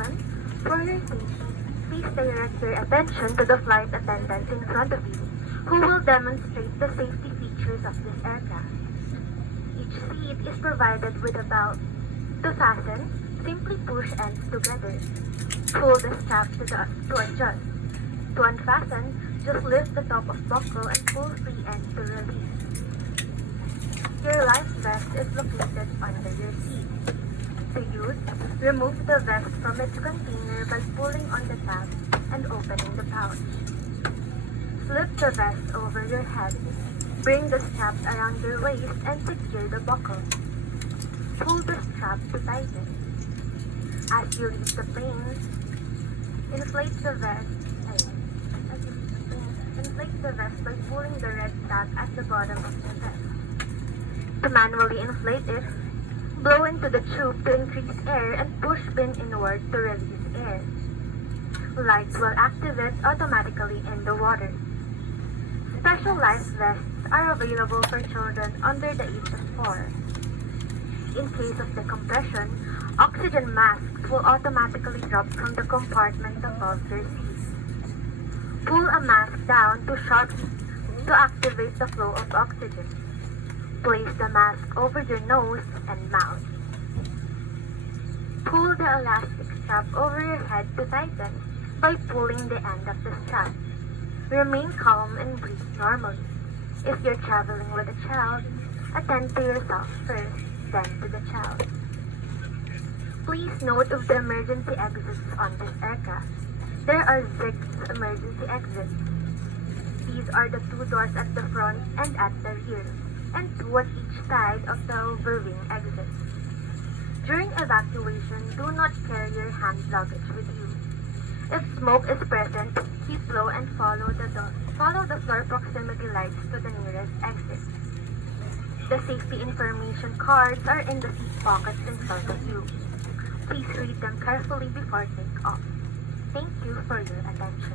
gentlemen, for your safety, please direct your attention to the flight attendants in front of you, who will demonstrate the safety features of this aircraft. Each seat is provided with a belt. To fasten, simply push ends together. Pull the strap to adjust. To unfasten, just lift the top of buckle and pull free end to release. Your life vest is located under your seat. To use, remove the vest from its container by pulling on the tab and opening the pouch. Slip the vest over your head. Bring the straps around your waist and secure the buckle. Pull the strap to tighten. As you leave the plane, inflate the vest by pulling the red tab at the bottom of the vest. To manually inflate it, blow into the tube to increase air and push pin inward to release air. Lights will activate automatically in the water. Special life vests are available for children under the age of 4. In case of decompression, oxygen masks will automatically drop from the compartment above your seat. Pull a mask down to activate the flow of oxygen. Place the mask over your nose and mouth. Pull the elastic strap over your head to tighten by pulling the end of the strap. Remain calm and breathe normally. If you're traveling with a child, attend to yourself first, then to the child. Please note of the emergency exits on this aircraft. There are 6 emergency exits. These are the 2 doors at the front and at the rear, and 2 at each side of the overwing exit. During evacuation, do not carry your hand luggage with you. If smoke is present, keep low and follow the floor proximity lights to the nearest exit. The safety information cards are in the seat pockets in front of you. Please read them carefully before takeoff. Thank you for your attention.